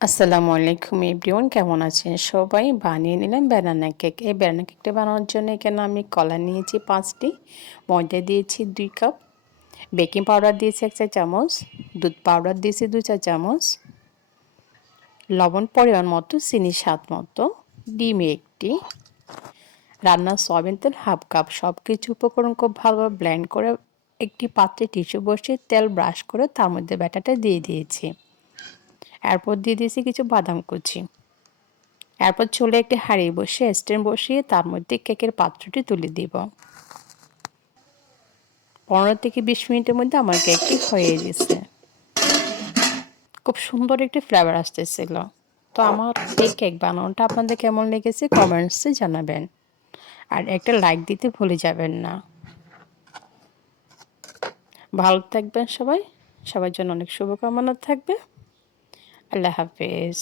আসসালামু আলাইকুম এভরিওয়ান, কেমন আছেন সবাই? বানিয়ে নিলাম ব্যানানা কেক এই ব্যানানা কেকটা বানানোর জন্য এখানে আমি কলা নিয়েছি পাঁচটি। ময়দা দিয়েছি দুই কাপ। বেকিং পাউডার দিয়েছি এক চা চামচ। দুধ পাউডার দিয়েছি দু চা চামচ। লবণ পরিমাণ মতো চিনি স্বাদ মতো। ডিম একটি। রান্নার সয়াবিন তেল হাফ কাপ। সব কিছু উপকরণ খুব ভালোভাবে ব্লেন্ড করে একটি পাত্রে টিস্যু বসিয়ে তেল ব্রাশ করে তার মধ্যে ব্যাটাটা দিয়ে দিয়েছি। এরপর দিয়ে দিয়েছি কিছু বাদাম কুচি। এরপর চলে একটি হাঁড়ি বসিয়ে স্ট্যান্ড বসিয়ে তার মধ্যে কেকের পাত্রটি তুলে দিব। পনেরো থেকে বিশ মিনিটের মধ্যে আমার কেকটি হয়ে গেছে। খুব সুন্দর একটি ফ্লেভার আসতেছিল। তো আমার এই কেক বানানোটা আপনাদের কেমন লেগেছে কমেন্টসে জানাবেন। আর একটা লাইক দিতে ভুলে যাবেন না। ভালো থাকবেন সবাই। সবার জন্য অনেক শুভকামনা থাকবে। আল্লাহ হাফেজ